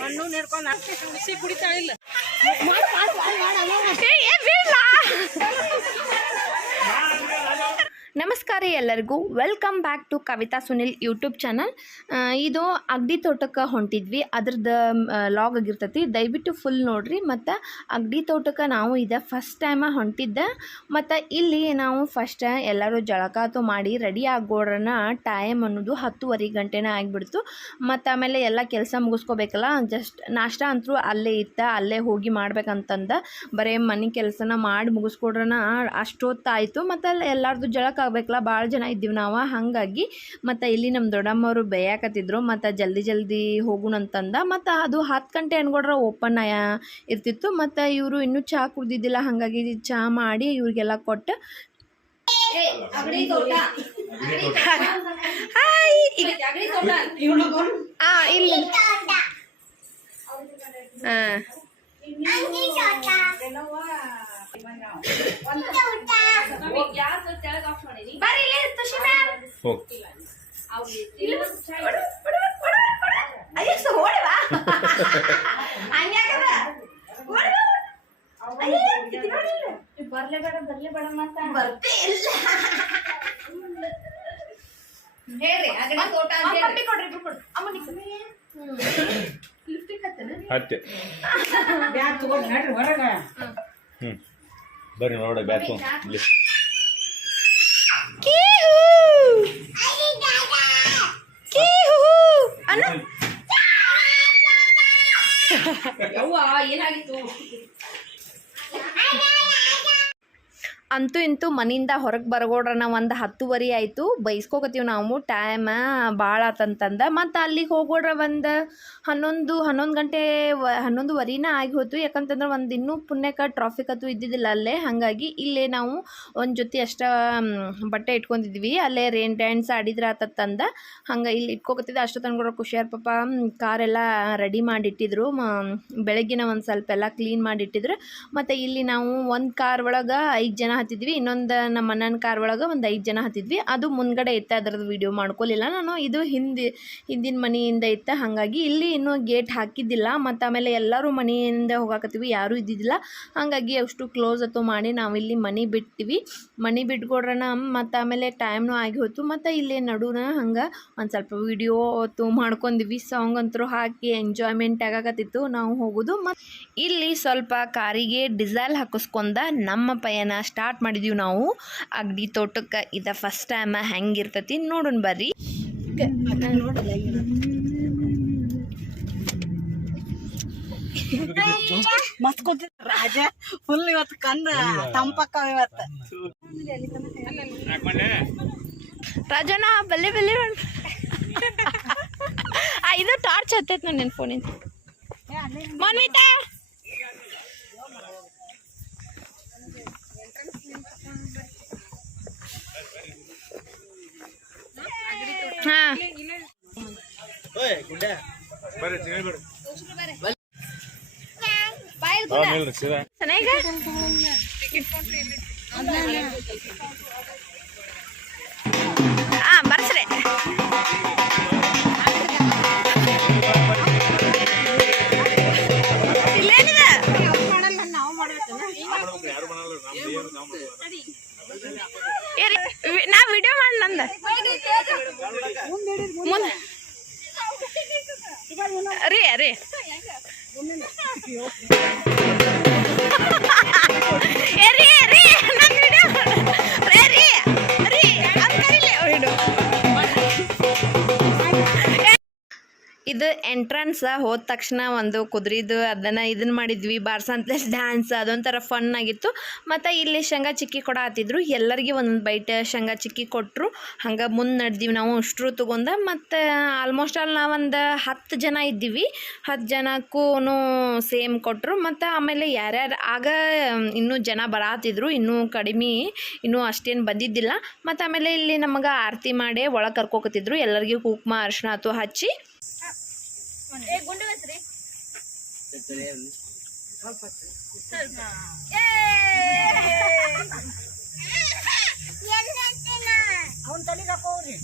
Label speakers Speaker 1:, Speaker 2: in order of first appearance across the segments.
Speaker 1: ಮಣ್ಣು ನೀಡ್ಕೊಂಡು ಕುಡಿತಾ ಕುಡಿತಾಳಿಲ್ಲ
Speaker 2: ನಮಸ್ಕಾರ ಎಲ್ಲರಿಗೂ. Welcome back to Kavitha Sunil YouTube channel ಇದು ಅಗ್ಡಿ ತೋಟಕ್ಕೆ ಹೊಂಟಿದ್ವಿ. ಅದ್ರದ್ದು ಲಾಗ್ ಆಗಿರ್ತೈತಿ. ದಯವಿಟ್ಟು ಫುಲ್ ನೋಡ್ರಿ. ಮತ್ತು ಅಗ್ಡಿ ತೋಟಕ್ಕೆ ನಾವು ಇದು ಫಸ್ಟ್ ಟೈಮ ಹೊಂಟಿದ್ದೆ. ಮತ್ತು ಇಲ್ಲಿ ನಾವು ಫಸ್ಟ್ ಎಲ್ಲರೂ ಜಳಕಾತು ಮಾಡಿ ರೆಡಿ ಆಗೋಡ್ರನ ಟೈಮ್ ಅನ್ನೋದು ಹತ್ತುವರೆ ಗಂಟೆನೇ ಆಗಿಬಿಡ್ತು. ಮತ್ತು ಆಮೇಲೆ ಎಲ್ಲ ಕೆಲಸ ಮುಗಿಸ್ಕೋಬೇಕಲ್ಲ. ಜಸ್ಟ್ ನಾಷ್ಟ ಅಂತೂ ಅಲ್ಲೇ ಇತ್ತ, ಅಲ್ಲೇ ಹೋಗಿ ಮಾಡ್ಬೇಕಂತಂದ. ಬರೀ ಮನೆ ಕೆಲಸನ ಮಾಡಿ ಮುಗಿಸ್ಕೊಡ್ರನ ಅಷ್ಟೊತ್ತಾಯಿತು. ಮತ್ತು ಎಲ್ಲರದು ಜಳಕ ಆಗ್ಬೇಕಲ್ಲ ಭಾಳ ಜನ ಇದ್ದೀವಿ ನಾವು ಹಾಗಾಗಿ ಮತ್ತು ಇಲ್ಲಿ ನಮ್ಮ ದೊಡ್ಡಮ್ಮವರು ಬೇಯಾಕತ್ತಿದ್ರು ಮತ್ತು ಜಲ್ದಿ ಜಲ್ದಿ ಹೋಗುಣಂತಂದ ಮತ್ತು ಅದು ಹತ್ತು ಗಂಟೆ ಅನ್ಕೊಡ್ರೆ ಓಪನ್ ಇರ್ತಿತ್ತು ಮತ್ತು ಇವರು ಇನ್ನೂ ಚಹಾ ಕುಡ್ದಿದ್ದಿಲ್ಲ ಹಾಗಾಗಿ ಚಹಾ ಮಾಡಿ ಇವ್ರಿಗೆಲ್ಲ ಕೊಟ್ಟು. ಇಲ್ಲಿ. ಹಾಂ ಬರ್ಲೇ ಬೇಡ ಬರ್ಲೇ ತೋಟ ಅಂತ ಕೊಡ್ರಿ ಅಮ್ಮ ಹತ್ತನ
Speaker 1: ನಡ್ರಿ
Speaker 3: ಹ್ಞೂ ಬರ್ರಿ ನೋಡ
Speaker 2: ಬ್ಯಾಕು ಅಂತೂ ಇಂತೂ ಮನೆಯಿಂದ ಹೊರಗೆ ಬರಗೋಡ್ರನ ಒಂದು ಹತ್ತುವರೆ ಆಯಿತು. ಬೈಸ್ಕೋಕತ್ತೀವಿ ನಾವು. ಟೈಮ ಭಾಳ ಆತಂತಂದ. ಮತ್ತು ಅಲ್ಲಿಗೆ ಹೋಗೋಡ್ರ ಒಂದು ಹನ್ನೊಂದು ಹನ್ನೊಂದು ಗಂಟೆ ಹನ್ನೊಂದುವರೆನ ಆಗಿ ಹೋಯ್ತು ಯಾಕಂತಂದ್ರೆ ಒಂದು ಇನ್ನೂ ಪುಣ್ಯಕ್ಕೆ ಟ್ರಾಫಿಕ್ ಅದು ಇದ್ದಿದ್ದಿಲ್ಲ ಅಲ್ಲೇ. ಹಾಗಾಗಿ ಇಲ್ಲೇ ನಾವು ಒಂದು ಜೊತೆ ಅಷ್ಟ ಬಟ್ಟೆ ಇಟ್ಕೊಂಡಿದ್ವಿ. ಅಲ್ಲೇ ರೇನ್ ಡ್ಯಾನ್ಸ್ ಆಡಿದ್ರೆ ಆತತ್ತಂದ ಹಂಗೆ ಇಲ್ಲಿ ಇಟ್ಕೋಕತ್ತಿದ್ದೆ. ಅಷ್ಟು ತಂದ್ಕೊಡೋ ಖುಷಿಯಾರ ಪಾಪ ಕಾರೆಲ್ಲ ರೆಡಿ ಮಾಡಿಟ್ಟಿದ್ರು. ಬೆಳಗ್ಗಿನ ಒಂದು ಸ್ವಲ್ಪ ಎಲ್ಲ ಕ್ಲೀನ್ ಮಾಡಿಟ್ಟಿದ್ರು. ಮತ್ತು ಇಲ್ಲಿ ನಾವು ಒಂದು ಕಾರ್ ಒಳಗೆ ಐದು ಜನ ಹತ್ತಿದ್ವಿ. ಇನ್ನೊಂದು ನಮ್ಮ ಅಣ್ಣನ ಕಾರ್ ಒಳಗೆ ಒಂದು ಐದು ಜನ ಹತ್ತಿದ್ವಿ. ಅದು ಮುಂದ್ಗಡೆ ಇತ್ತು. ಅದರದ್ದು ವಿಡಿಯೋ ಮಾಡ್ಕೊಲಿಲ್ಲ ನಾನು. ಇದು ಹಿಂದಿ, ಹಿಂದಿನ ಮನೆಯಿಂದ ಇತ್ತು. ಹಾಗಾಗಿ ಇಲ್ಲಿ ಇನ್ನೂ ಗೇಟ್ ಹಾಕಿದ್ದಿಲ್ಲ, ಮತ್ತು ಆಮೇಲೆ ಎಲ್ಲರೂ ಮನೆಯಿಂದ ಹೋಗಾಕತ್ತೀವಿ, ಯಾರೂ ಇದ್ದಿದ್ದಿಲ್ಲ. ಹಾಗಾಗಿ ಅಷ್ಟು ಕ್ಲೋಸ್ ಅಥವಾ ಮಾಡಿ ನಾವು ಇಲ್ಲಿ ಮನೆ ಬಿಟ್ಟಿವಿ ಮನೆ ಬಿಟ್ಕೊಡ್ರಣ ಮತ್ತು ಆಮೇಲೆ ಟೈಮ್ನೂ ಆಗಿ ಹೋಯ್ತು ಮತ್ತು ಇಲ್ಲಿ ನಡುನ ಹಂಗೆ ಒಂದು ಸ್ವಲ್ಪ ವಿಡಿಯೋ ಹೊತ್ತು ಮಾಡ್ಕೊಂಡಿವಿ. ಸಾಂಗ್ ಅಂತರೂ ಹಾಕಿ ಎಂಜಾಯ್ಮೆಂಟ್ ಆಗಾಕತ್ತಿತ್ತು, ನಾವು ಹೋಗೋದು. ಮತ್ತು ಇಲ್ಲಿ ಸ್ವಲ್ಪ ಕಾರಿಗೆ ಡಿಸೈಲ್ ಹಾಕಿಸ್ಕೊಂಡ ನಮ್ಮ ಪಯಣ ಸ್ಟಾರ್ಟ್ ಮಾಡಿದೀವಿ ನಾವು. ಅಗ್ದಿ ತೋಟಕ್ಕೆ ಇದು ಫಸ್ಟ್ ಟೈಮ್ ಹೆಂಗಿರ್ತೈತಿ ನೋಡೋಣ ಬರ್ರಿ.
Speaker 1: ಮಸ್ತ್ ಕೂತಿದ್ ರಾಜ. ಫುಲ್ ಇವತ್ತು ಕಂದ ತಂಪಕ್ಕ ಇವತ್ತು.
Speaker 2: ರಾಜಣ್ಣ ಬಲ್ಲಿ ಬಲ್ಲಿ ಆ ಇದು ಟಾರ್ಚ್ ಹತ್ತೈತೆ ನೋಡಿ ನಿನ್ ಫೋನಿಂದ ಮನ್ವಿತಾ ಹಾ
Speaker 3: ಬರ್ರಿ ತಿಂಗಳು ಬಿಡು
Speaker 2: ಬಾಯ್
Speaker 3: ಹಾಂ
Speaker 2: ಬರ್ಸ್ರೆ. ನಾ ವಿಡಿಯೋ ಮಾಡಿ ನಂದ. ಮುಂದೆ ರೀ ರೀ. ಏ ಎಂಟ್ರನ್ಸ್ ಹೋದ ತಕ್ಷಣ ಒಂದು ಕುದುರಿದು ಅದನ್ನು ಇದನ್ನು ಮಾಡಿದ್ವಿ ಬಾರ್ಸಂತ ಡ್ಯಾನ್ಸ್ ಅದೊಂಥರ ಫನ್ ಆಗಿತ್ತು. ಮತ್ತು ಇಲ್ಲಿ ಶೇಂಗಾ ಚಿಕ್ಕಿ ಕೊಡ ಹತ್ತಿದ್ರು ಎಲ್ಲರಿಗೆ ಒಂದೊಂದು ಬೈಟ್ ಶೇಂಗಾ ಚಿಕ್ಕಿ ಕೊಟ್ಟರು ಹಂಗೆ ಮುಂದೆ ನಡೆದೀವಿ ನಾವು ಅಷ್ಟರು ತಗೊಂಡ. ಮತ್ತು ಆಲ್ಮೋಸ್ಟ್ ಆಲ್ ನಾವೊಂದು ಹತ್ತು ಜನ ಇದ್ದೀವಿ. ಹತ್ತು ಜನಕ್ಕೂ ಸೇಮ್ ಕೊಟ್ಟರು ಮತ್ತು ಆಮೇಲೆ ಯಾರ್ಯಾರು ಆಗ ಇನ್ನೂ ಜನ ಬರಾತಿದ್ರು. ಇನ್ನೂ ಕಡಿಮೆ, ಇನ್ನೂ ಅಷ್ಟೇನು ಬಂದಿದ್ದಿಲ್ಲ. ಮತ್ತು ಆಮೇಲೆ ಇಲ್ಲಿ ನಮಗೆ ಆರತಿ ಮಾಡಿ ಒಳಗೆ ಕರ್ಕೋಕತ್ತಿದ್ರು. ಎಲ್ಲರಿಗೂ ಕುಂಕುಮ ಅರಿಶಿನ ಅಥವಾ ಹಚ್ಚಿ.
Speaker 1: ಅವ್ನ್ ತಲೆಗೆ ಹಾಕೋರಿ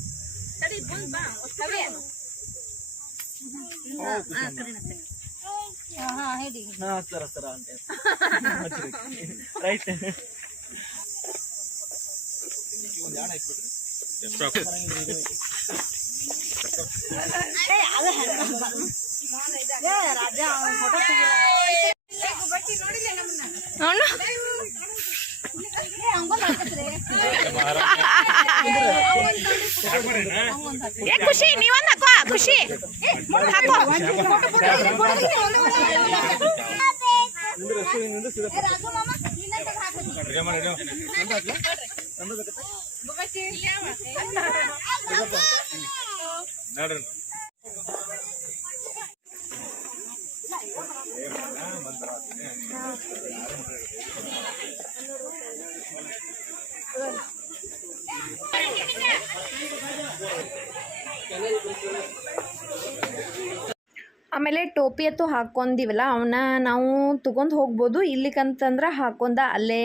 Speaker 1: ಹಾ ಸರ ಸರ ಅಂತ ರೈಟ್ ರಾಜ ಫೋಟೋ
Speaker 2: ಅವನು ಏ ಖುಷಿ ನೀವೊಂದು ಹಾಕೋ ಖುಷಿ ಹಾಕೋ
Speaker 3: ನೋಡ್ರಿ
Speaker 2: ಆಮೇಲೆ ಟೋಪಿ ಅಂತೂ ಹಾಕ್ಕೊಂಡಿವಲ್ಲ ಅವನ್ನ ನಾವು ತೊಗೊಂಡು ಹೋಗ್ಬೋದು. ಇಲ್ಲಿಗಂತಂದ್ರೆ ಹಾಕೊಂಡ ಅಲ್ಲೇ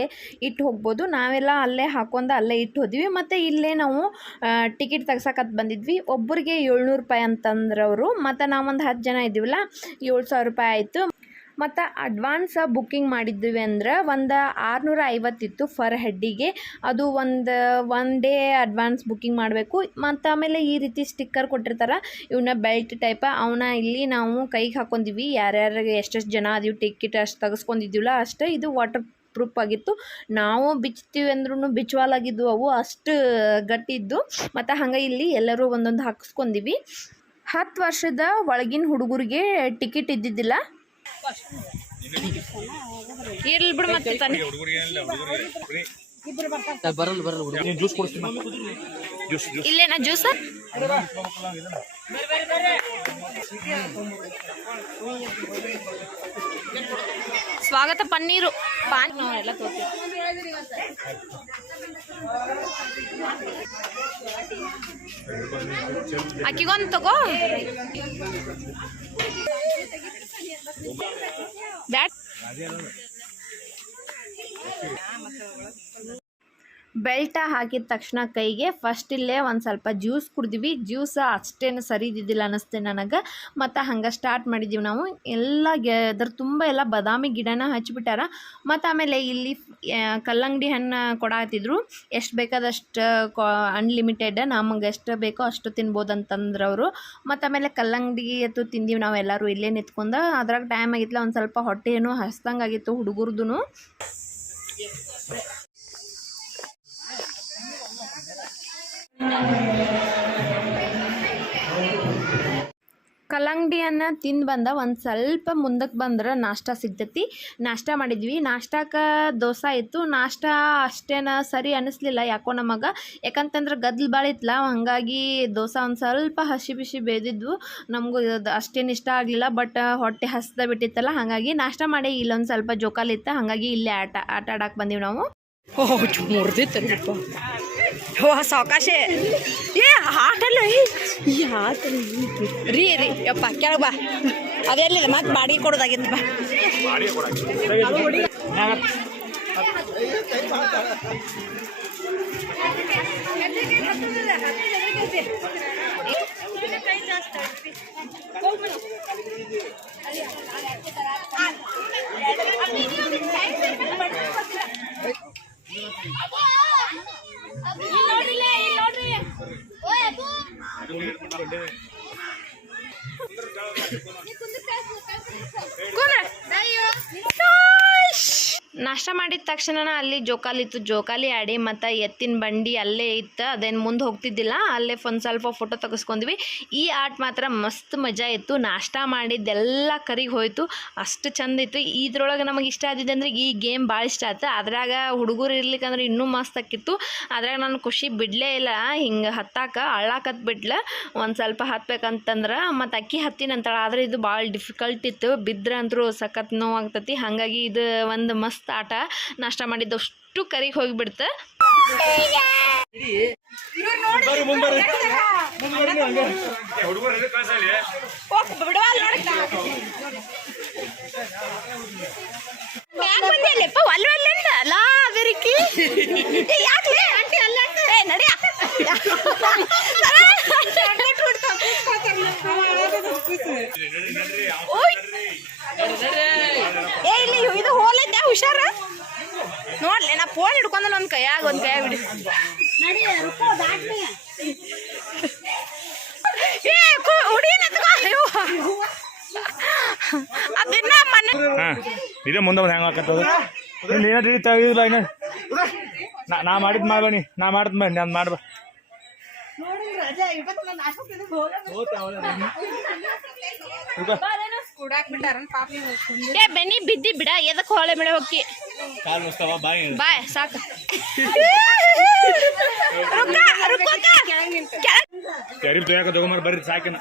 Speaker 2: ಇಟ್ಟು ಹೋಗ್ಬೋದು. ನಾವೆಲ್ಲ ಅಲ್ಲೇ ಹಾಕೊಂಡ ಅಲ್ಲೇ ಇಟ್ಟು ಹೋದ್ವಿ. ಮತ್ತು ಇಲ್ಲೇ ನಾವು ಟಿಕೆಟ್ ತೆಗ್ಸಕತ್ ಬಂದಿದ್ವಿ. ಒಬ್ಬರಿಗೆ ಏಳ್ನೂರು ರೂಪಾಯಿ ಅಂತಂದ್ರೆ ಅವರು ಮತ್ತು ನಾವೊಂದು ಹತ್ತು ಜನ ಇದ್ದೀವಲ್ಲ ಏಳು ಸಾವಿರ ರೂಪಾಯಿ ಆಯಿತು. ಮತ್ತು ಅಡ್ವಾನ್ಸ ಬುಕ್ಕಿಂಗ್ ಮಾಡಿದ್ವಿ ಅಂದ್ರೆ ಒಂದು ಆರುನೂರ ಐವತ್ತಿತ್ತು ಫರ್ ಹೆಡ್ಡಿಗೆ ಅದು ಒಂದು ಒನ್ ಡೇ ಅಡ್ವಾನ್ಸ್ ಬುಕ್ಕಿಂಗ್ ಮಾಡಬೇಕು. ಮತ್ತು ಆಮೇಲೆ ಈ ರೀತಿ ಸ್ಟಿಕ್ಕರ್ ಕೊಟ್ಟಿರ್ತಾರೆ ಇವನ್ನ ಬೆಲ್ಟ್ ಟೈಪ ಅವನ್ನ ಇಲ್ಲಿ ನಾವು ಕೈಗೆ ಹಾಕ್ಕೊಂಡಿವಿ ಯಾರ್ಯಾರಿಗೆ ಎಷ್ಟೆಷ್ಟು ಜನ ಅದೀವಿ ಟಿಕೆಟ್ ಅಷ್ಟು ತೆಗೆಸ್ಕೊಂಡಿದ್ದೀವಲ್ಲ ಅಷ್ಟು ಇದು ವಾಟರ್ ಪ್ರೂಫ್ ಆಗಿತ್ತು. ನಾವು ಬಿಚ್ತೀವಿ ಅಂದ್ರೂ ಬಿಚ್ಚುವಾಲಾಗಿದ್ವು ಅವು, ಅಷ್ಟು ಗಟ್ಟಿದ್ದು ಮತ್ತು ಹಂಗೆ ಇಲ್ಲಿ ಎಲ್ಲರೂ ಒಂದೊಂದು ಹಾಕಿಸ್ಕೊಂಡಿವಿ. ಹತ್ತು ವರ್ಷದ ಒಳಗಿನ ಹುಡುಗರಿಗೆ ಟಿಕೆಟ್ ಇದ್ದಿದ್ದಿಲ್ಲ. ಇರ್ಲಿ ಬಿಡು ಮತ್ತೆ ತಾನೆ.
Speaker 1: ಬರಲ್ಲ
Speaker 3: ಜ್ಯೂಸ್ ಕೊಡ್ತೀನಿ ಜ್ಯೂಸ್ ಜ್ಯೂಸ್
Speaker 2: ಇಲ್ಲೇನಾ ಜ್ಯೂಸ್ ಸ್ವಾಗತ ಪನ್ನೀರು. ಪಾನ್ ನಾವೆಲ್ಲ ತೋತೀವಿ ಅಕ್ಕಿಗೊಂದು ತಗೋ. ಬ್ಯಾಟ್ ಬೆಲ್ಟ ಹಾಕಿದ ತಕ್ಷಣ ಕೈಗೆ ಫಸ್ಟ್ ಇಲ್ಲೇ ಒಂದು ಸ್ವಲ್ಪ ಜ್ಯೂಸ್ ಕುಡಿದ್ವಿ. ಜ್ಯೂಸ್ ಅಷ್ಟೇನು ಸರಿ ಇದ್ದಿದ್ದಿಲ್ಲ ಅನ್ನಿಸ್ತೆ ನನಗೆ. ಮತ್ತು ಹಂಗೆ ಸ್ಟಾರ್ಟ್ ಮಾಡಿದ್ದೀವಿ ನಾವು. ಎಲ್ಲ ಗೆ, ಅದ್ರ ತುಂಬ ಎಲ್ಲ ಬಾದಾಮಿ ಗಿಡನ ಹಚ್ಚಿಬಿಟ್ಟಾರ ಮತ್ತು ಆಮೇಲೆ ಇಲ್ಲಿ ಕಲ್ಲಂಗಡಿ ಹಣ್ಣು ಕೊಡಾತಿದ್ರು. ಎಷ್ಟು ಬೇಕಾದಷ್ಟು ಅನ್ಲಿಮಿಟೆಡ್ ನಮಗೆ ಎಷ್ಟು ಬೇಕೋ ಅಷ್ಟು ತಿನ್ಬೋದು ಅಂತಂದ್ರೆ ಅವರು. ಮತ್ತು ಆಮೇಲೆ ಕಲ್ಲಂಗಡಿ ಎತ್ತು ತಿಂದೀವಿ ನಾವು ಎಲ್ಲರೂ ಇಲ್ಲೇ ನಿಂತ್ಕೊಂಡು. ಅದ್ರಾಗ ಟೈಮ್ ಆಗಿತ್ತಲ್ಲ ಒಂದು ಸ್ವಲ್ಪ ಹೊಟ್ಟೆ ಏನು ಹಸ್ದಂಗೆ ಆಗಿತ್ತು ಹುಡುಗರ್ದು ಕಲ್ಲಂಗಡಿಯನ್ನು ತಿಂದು ಬಂದ ಒಂದು ಸ್ವಲ್ಪ ಮುಂದಕ್ಕೆ ಬಂದ್ರೆ ನಾಷ್ಟ ಸಿಗ್ತೈತಿ. ನಾಷ್ಟ ಮಾಡಿದ್ವಿ. ನಾಷ್ಟಕ್ಕೆ ದೋಸೆ ಇತ್ತು. ನಾಷ್ಟ ಅಷ್ಟೇನ ಸರಿ ಅನ್ನಿಸ್ಲಿಲ್ಲ ಯಾಕೋ ನಮಗೆ. ಯಾಕಂತಂದ್ರೆ ಗದ್ಲು ಭಾಳ ಇತ್ತಲ್ಲ ಹಾಗಾಗಿ ದೋಸೆ ಒಂದು ಸ್ವಲ್ಪ ಹಸಿ ಬಿಸಿ ಬೇದಿದ್ವು. ನಮಗೂ ಅಷ್ಟೇನು ಇಷ್ಟ ಆಗಲಿಲ್ಲ. ಬಟ್ ಹೊಟ್ಟೆ ಹಸ್ದ ಬಿಟ್ಟಿತ್ತಲ್ಲ, ಹಾಗಾಗಿ ನಾಷ್ಟ ಮಾಡಿ ಇಲ್ಲೊಂದು ಸ್ವಲ್ಪ ಜೋಕಾಲಿತ್ತು ಹಾಗಾಗಿ ಇಲ್ಲೇ ಆಟ ಆಟ ಆಡಕ್ಕೆ ಬಂದೀವಿ ನಾವು.
Speaker 1: ಓಹ್ ಮುರ್ದಿತ್ತು ಓ ಸಾವಕಾಶ ಏ ಹಾಟಲ್ಲ ಈ ಹಾಟಲ್ಲ ರೀ ರೀ ಯಪ್ಪ ಕೆಳಗೆ ಬಾ ಅದೆಲ್ಲಿಲ್ಲ ಮತ್ತೆ ಬಾಡಿಗೆ ಕೊಡೋದಾಗಿತ್ತು ಬಾ doing.
Speaker 2: ನಾಷ್ಟ ಮಾಡಿದ ತಕ್ಷಣ ಅಲ್ಲಿ ಜೋಕಾಲಿ ಇತ್ತು ಜೋಕಾಲಿ ಆಡಿ ಮತ್ತು ಎತ್ತಿನ ಬಂಡಿ ಅಲ್ಲೇ ಇತ್ತು, ಅದೇನು ಮುಂದೆ ಹೋಗ್ತಿದ್ದಿಲ್ಲ, ಅಲ್ಲೇ ಒಂದು ಸ್ವಲ್ಪ ಫೋಟೋ ತೆಗೆಸ್ಕೊಂಡ್ವಿ. ಈ ಆಟ ಮಾತ್ರ ಮಸ್ತ್ ಮಜಾ ಇತ್ತು. ನಾಷ್ಟ ಮಾಡಿದ್ದೆಲ್ಲ ಕರಿಗೆ ಹೋಯಿತು. ಅಷ್ಟು ಚಂದ ಇತ್ತು. ಇದ್ರೊಳಗೆ ನಮಗೆ ಇಷ್ಟ ಆದಿದ್ದು ಅಂದ್ರೆ ಈ ಗೇಮ್ ಭಾಳ ಇಷ್ಟ ಆಯ್ತು ಅದ್ರಾಗ ಹುಡುಗರು ಇರ್ಲಿಕ್ಕಂದ್ರೆ ಇನ್ನೂ ಮಸ್ತ್ ಆಕಿತ್ತು. ಅದ್ರಾಗ ನಾನು ಖುಷಿ ಬಿಡಲೇ ಇಲ್ಲ. ಹಿಂಗೆ ಹತ್ತಾಕ ಅಳ್ಳಾಕತ್ ಬಿಡ್ಲ. ಒಂದು ಸ್ವಲ್ಪ ಹತ್ಬೇಕಂತಂದ್ರೆ ಮತ್ತು ಅಕ್ಕಿ ಹತ್ತಿನಂತಾಳ ಆದರೆ ಇದು ಭಾಳ ಡಿಫಿಕಲ್ಟ್ ಇತ್ತು. ಬಿದ್ರ ಅಂತರೂ ಸಖತ್ ನೋವು ಆಗ್ತತಿ. ಹಾಗಾಗಿ ಇದು ಒಂದು ಮಸ್ತ್ ಆಟ ನಾಷ್ಟ ಮಾಡಿದ್ದಷ್ಟು ಕರಿಗೆ ಹೋಗಿಬಿಡ್ತು. ಒಲ್ಲಂದ ಅಲ್ಲ? ಬೆರಿಕಿ. ಯಾಕೆ ಆಂಟಿ ಅಲ್ಲ ಏ ನಡಿಯ
Speaker 1: ಓಯ್ ಏ ಇಲ್ಲಿ ಇದು ಹೋಲೈತೆ ಹುಷಾರ ನೋಡ್ಲಿ ನಾ ಫೋನ್ ಹಿಡ್ಕೊಂಡಲ್ಲ ಒಂದ್ ಕೈಯಾಗ ಒಂದ್ ಕೈಯಾಗ ಬಿಡಿ. ಏ. ಅದನ್ನ ಮನೆ
Speaker 3: ಇದೇ ಮುಂದೆ ಬಂದು ಹೆಂಗೆ ಹಾಕತ್ತದು. ಏನಾದ್ರೂ ಇನ್ನ. ನಾ ನಾ ಮಾಡಿದ್ ಮಾಡ್ಬನಿ ನಾ ಮಾಡಿದ್ ಮಾಡಿ ನಾನು ಮಾಡ್ಬ
Speaker 1: ಏ ಬೆನ್ನಿ ಬಿದ್ದಿ ಬಿಡ ಎದಕ್ ಹೊಳೆ ಬಿಡ ಹೋಗಿ?
Speaker 3: ಕಾಲು ಮುಸ್ತಾವ ಬಾಯಿ
Speaker 1: ಬಾಯ್ ಸಾಕು. ರುಕ್ಕ ರುಕ್ಕ
Speaker 3: ತೊಯಾಕ ತಗೊಂಬರ್ ಬರ್ರಿ ಸಾಕಿನ.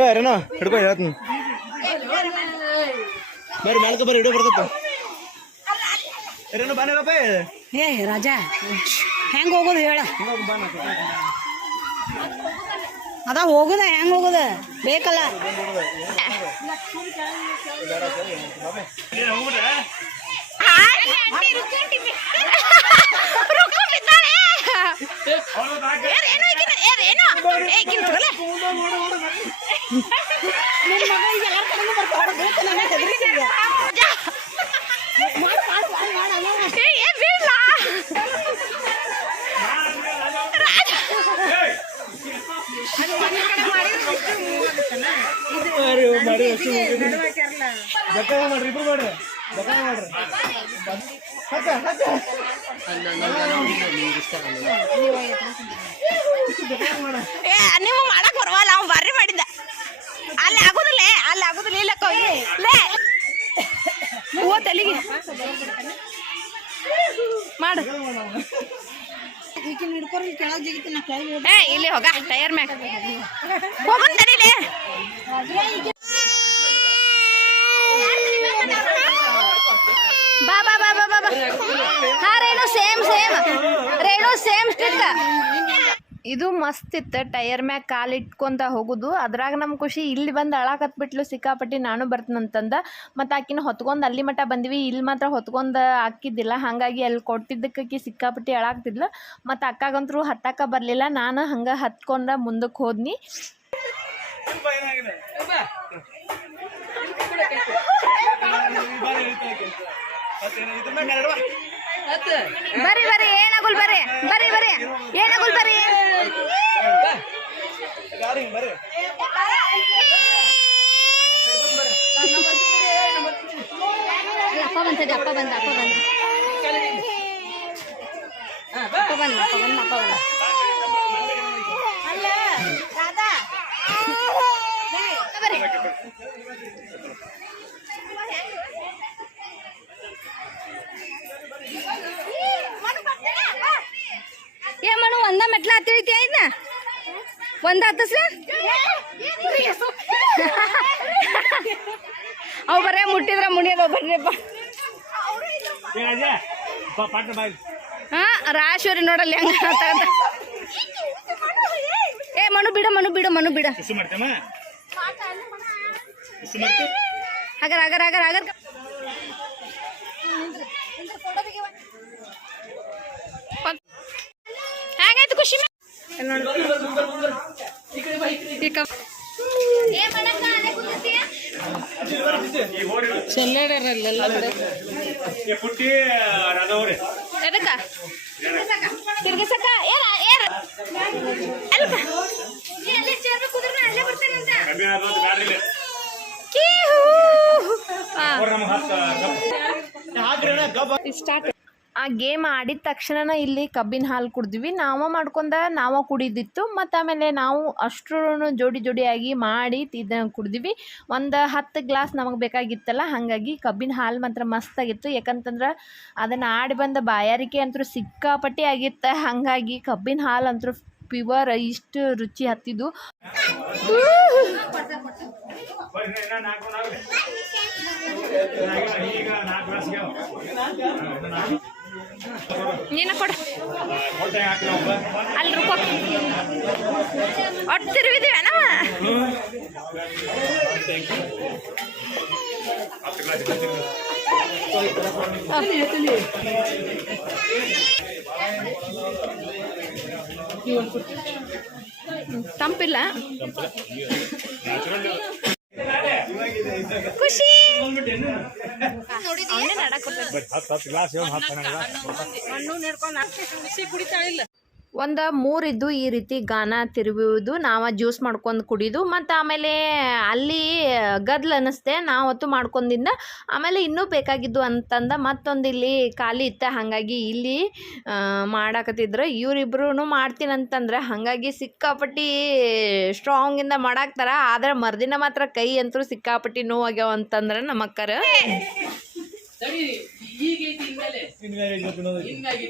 Speaker 4: ಏ ರೇನೋ ಹಿಡ್ಕೊ ಹೇಳ್ತೀನಿ. ಬರ್ರಿ ಮ್ಯಾಲ್ಕ ಬರ್ರಿ ಹಿಡಿಯೋ ಬರ್ತೈತೆ. ರೇನೋ ಬಾನೆ ಬಾಪ
Speaker 5: ಏ ರಾಜ ಹೆಂಗ್ ಹೋಗೋದು ಹೇಳ? ಅದ ಹೋಗುದ ಹೆಂಗ್ ಹೋಗುದ ಬೇಕಲ್ಲ
Speaker 1: ರುಕ್ಕ ಬಿದ್ದಾಳೆ ಏ ಏ, ನೀವು ಮಾಡಕ್ ಬರವಲ್ಲ, ಅವ್ನು ಬರ್ರಿ ಮಾಡಿದ್ದ. ಅಲ್ಲಿ ಆಗುದಿಲ್ಲ ಅಲ್ಲಿ ಆಗುದಿಲ್ಲ ಇಲ್ಲ ಕೊಯ್ ಲೇ. ಹೂವ ತಲೆಗೆ. ಮಾಡು.
Speaker 5: ಈಕಿನ ಹಿಡ್ಕೊರಿ ಕೆಳಗ್ ಜಿಗಿತಿ ನಾ ಕೆಳಗೆ ಇಳ್ದ್-
Speaker 1: ಏ, ಇಲ್ಲಿ ಹೋಗ ಟೈರ್ ಮ್ಯಾಗ. ಹೋಗನ್ ತಡಿಲೆ ಬಾ ಬಾ ಬಾ ಬಾ ಬಾ ಬಾ. ಹಾ, Renu, same same. Renu, same stick
Speaker 2: ಇದು ಮಸ್ತ್ ಇತ್ತು ಟೈರ್ ಮ್ಯಾಗ ಕಾಲು ಇಟ್ಕೊಂತ ಹೋಗುದು ಅದ್ರಾಗ ನಮ್ಮ ಖುಷಿ ಇಲ್ಲಿ ಬಂದು ಅಳಾಕತ್ಬಿಟ್ಲು ಸಿಕ್ಕಾಪಟ್ಟಿ ನಾನು ಬರ್ತೀನಂತಂದ ಮತ್ತು ಆಕಿನ ಹೊತ್ಕೊಂಡು ಅಲ್ಲಿ ಮಟ್ಟ ಬಂದ್ವಿ ಇಲ್ಲಿ ಮಾತ್ರ ಹೊತ್ಕೊಂಡು ಹಾಕಿದ್ದಿಲ್ಲ ಹಾಗಾಗಿ ಅಲ್ಲಿ ಕೊಟ್ಟಿದ್ದಕ್ಕೆ ಸಿಕ್ಕಾಪಟ್ಟಿ ಅಳಾಗ್ತಿದ್ಲು ಮತ್ತು ಅಕ್ಕಾಗಂತರೂ ಹತ್ತಾಕ ಬರಲಿಲ್ಲ ನಾನು ಹಂಗೆ ಹತ್ಕೊಂಡ ಮುಂದಕ್ಕೆ ಹೋದ್ನಿ ಬರ್ರಿ ಬರ್ರಿ ಏನಾಗುಲ್ ಬರ್ರಿ? ಬರ್ರಿ ಬರ್ರಿ. ಏನಾಗುಲ್ ಬರ್ರಿ
Speaker 4: ಬರ್ರಿ?
Speaker 5: ಅಪ್ಪ ಬಂತದ ಅಪ್ಪ ಬಂದ ಅಪ್ಪ ಬಂದ, ಅಪ್ಪ ಬಂದ ಅಪ್ಪ ಬಂದ ಅಪ್ಪ ಬಂದ
Speaker 1: ಏ ಮನು ಒಂದ ಮೆಟ್ಲ ಹತ್ತಿಳಿತಿ ಆಯ್ತ ಒಂದ ಹತ್ತಿಸ್ಲ ಅವು ಬರೇ ಮುಟ್ಟಿದ್ರ ಮುಣಿಯದ ಬರ್ರಿಪ್ಪ ಹಾ ರಾಶ್ವರಿ ನೋಡಲ್ಲ ಹೆಂಗ ಏ, ಮನು ಬಿಡ ಮನು ಬಿಡ ಮನು ಬಿಡ. ಹಗರ್ ಹಗರ್ ಹಗರ್ ಹಗರ್ ಹೆಂಗಾಯ್ತು ಖುಷಿ? ಎದಕ್ಕ? ತಿರ್ಗಿಸಕ್ಕ? ಏನ ಏನ
Speaker 4: ಹಾಕ್ರಿ ಅಣ್ಣ
Speaker 1: ಸ್ಟಾರ್ಟ್
Speaker 2: ಆ ಗೇಮ್ ಆಡಿದ ತಕ್ಷಣ ಇಲ್ಲಿ ಕಬ್ಬಿನ ಹಾಲು ಕುಡಿದ್ವಿ. ನಾವ ಮಾಡ್ಕೊಂಡ, ನಾವ ಕುಡಿದಿತ್ತು. ಮತ್ತು ಆಮೇಲೆ ನಾವು ಅಷ್ಟರೂ ಜೋಡಿ ಜೋಡಿಯಾಗಿ ಮಾಡಿ ಇದನ್ನು ಕುಡಿದ್ವಿ. ಒಂದು ಹತ್ತು ಗ್ಲಾಸ್ ನಮಗೆ ಬೇಕಾಗಿತ್ತಲ್ಲ, ಹಾಗಾಗಿ ಕಬ್ಬಿನ ಹಾಲು ಮಾತ್ರ ಮಸ್ತಾಗಿತ್ತು. ಯಾಕಂತಂದ್ರೆ ಅದನ್ನು ಆಡಿ ಬಂದ ಬಾಯಾರಿಕೆ ಅಂತೂ ಸಿಕ್ಕಾಪಟ್ಟಿ ಆಗಿತ್ತು. ಹಾಗಾಗಿ ಕಬ್ಬಿನ ಹಾಲು ಅಂತೂ ಪ್ಯೂವರ್ ಇಷ್ಟು ರುಚಿ ಹತ್ತಿದ್ದು.
Speaker 1: ನೀನ ಕೊಡು. ಅಲ್ಲಿ ಒಟ್ಟು ತಿರುವಿದೀವಿ
Speaker 3: ಇರ್ತೀವಿ.
Speaker 2: ತಂಪಿಲ್ಲ. ಖುಷಿ. ಅವನೇ ಬಟ್
Speaker 3: ಹತ್ತು ಹತ್ತು ಗ್ಲಾಸ್ ಹತ್ತು ಕುಡಿತಾ ಗ್ಲಾಸ್
Speaker 2: ಒಂದು ಮೂರಿದ್ದು ಈ ರೀತಿ ಗಾನ ತಿರುಗುವುದು ನಾವು ಜ್ಯೂಸ್ ಮಾಡ್ಕೊಂಡು ಕುಡಿದು, ಮತ್ತು ಆಮೇಲೆ ಅಲ್ಲಿ ಗದ್ಲು ಅನ್ನಿಸ್ತೆ ನಾವತ್ತು ಮಾಡ್ಕೊಂಡಿದ್ದ ಆಮೇಲೆ ಇನ್ನೂ ಬೇಕಾಗಿದ್ದು ಅಂತಂದ ಮತ್ತೊಂದು ಇಲ್ಲಿ ಖಾಲಿ ಇತ್ತ, ಹಾಗಾಗಿ ಇಲ್ಲಿ ಮಾಡಾಕತ್ತಿದ್ರು. ಇವರಿಬ್ರು ಮಾಡ್ತೀನಂತಂದ್ರೆ ಹಾಗಾಗಿ ಸಿಕ್ಕಾಪಟ್ಟಿ ಸ್ಟ್ರಾಂಗಿಂದ ಮಾಡಾಕ್ತಾರ, ಆದ್ರೆ ಮರ್ದಿನ ಮಾತ್ರ ಕೈ ಅಂತೂ ಸಿಕ್ಕಾಪಟ್ಟಿ ನೋವಾಗ್ಯಾವ ಅಂತಂದ್ರೆ ನಮ್ಮ ಅಕ್ಕರ
Speaker 4: ಹಿಂಗಾಗಿ.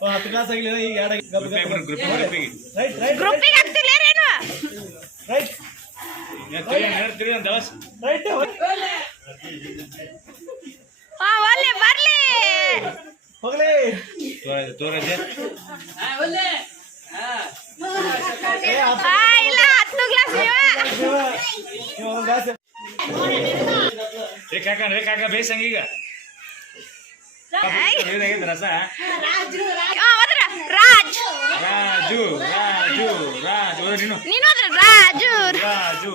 Speaker 4: ಓ, ಹತ್ತು ಗ್ಲಾಸ್ ಆಗಿಲ್ಲ ಈಗ ಎರಡು ಗಪ್. ರೈಟ್ ರೈಟ್
Speaker 2: ಗ್ರೂಪಿಗೆ ಆಗ್ತಿಲ್ಲೇರೇನು
Speaker 4: ರೈಟ್. ರೈಟ್
Speaker 2: ಹಾ ಒಲ್ಲೆ ಬರ್ಲಿ.
Speaker 4: ಹೋಗ್ಲಿ.
Speaker 3: ತೋರಜೆ
Speaker 2: ಆ ಇಲ್ಲ ಹತ್ತು ಗ್ಲಾಸ್ ನೀವ
Speaker 3: ಏ ಕಾಕ ರೇ ಕಾಕ ಬೇಸ್ ಹಂಗೀಗ ಇದಾಗೈತೆ ರಸ
Speaker 2: ಆ, ಹೋದ್ರ ರಾಜ್
Speaker 3: ರಾಜು ರಾಜು ರಾಜು ಹೋದ್ರೆ ನೀನು
Speaker 2: ನೀನು ಹೋದ್ರ ರಾಜು
Speaker 3: ರಾಜು